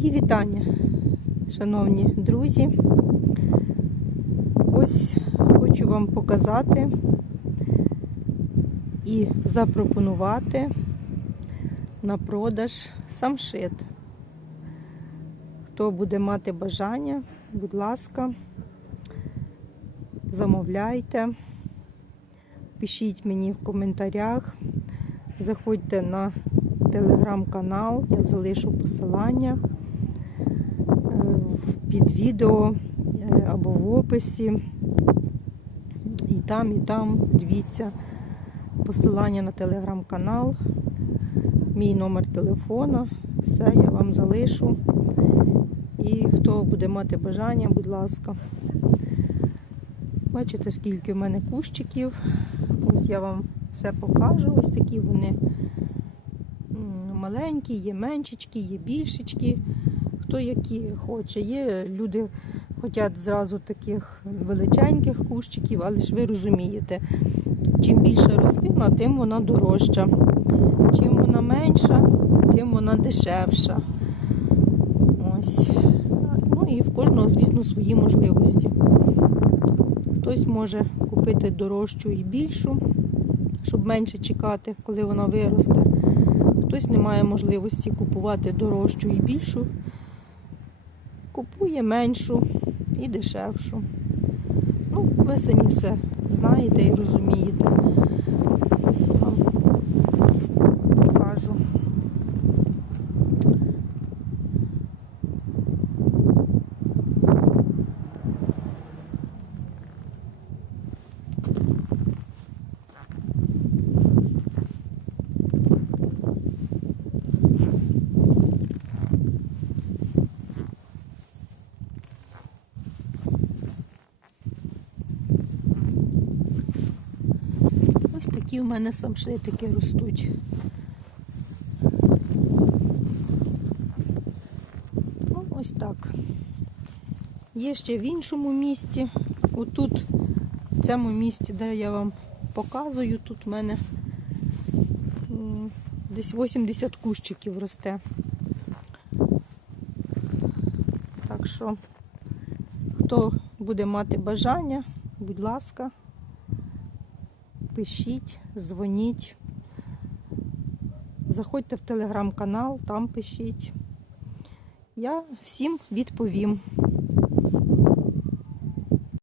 Мої вітання, шановні друзі. Ось хочу вам показати і запропонувати на продаж самшит. Хто буде мати бажання, будь ласка, замовляйте, пишіть мені в коментарях, заходьте на телеграм-канал, я залишу посилання під відео е, або в описі. І там, і там дивіться посилання на телеграм-канал, мій номер телефона. Все я вам залишу. І хто буде мати бажання, будь ласка. Бачите, скільки в мене кущиків. Ось я вам все покажу. Ось такі вони маленькі, є меншечки, є більшечки. Хто які хоче. Є люди хочуть зразу таких величеньких кущиків, але ж ви розумієте, чим більша рослина, тим вона дорожча. Чим вона менша, тим вона дешевша. Ось. Ну і в кожного, звісно, свої можливості. Хтось може купити дорожчу і більшу, щоб менше чекати, коли вона виросте. Хтось не має можливості купувати дорожчу і більшу, купує меншу і дешевшу. Ну, ви самі все знаєте і розумієте. Ось покажу. Ось такі в мене самшитики ростуть. Ну, ось так. Є ще в іншому місті. Отут, в цьому місці, де я вам показую, тут в мене десь 80 кущиків росте. Так що, хто буде мати бажання, будь ласка пишіть, дзвоніть. Заходьте в телеграм-канал, там пишіть. Я всім відповім.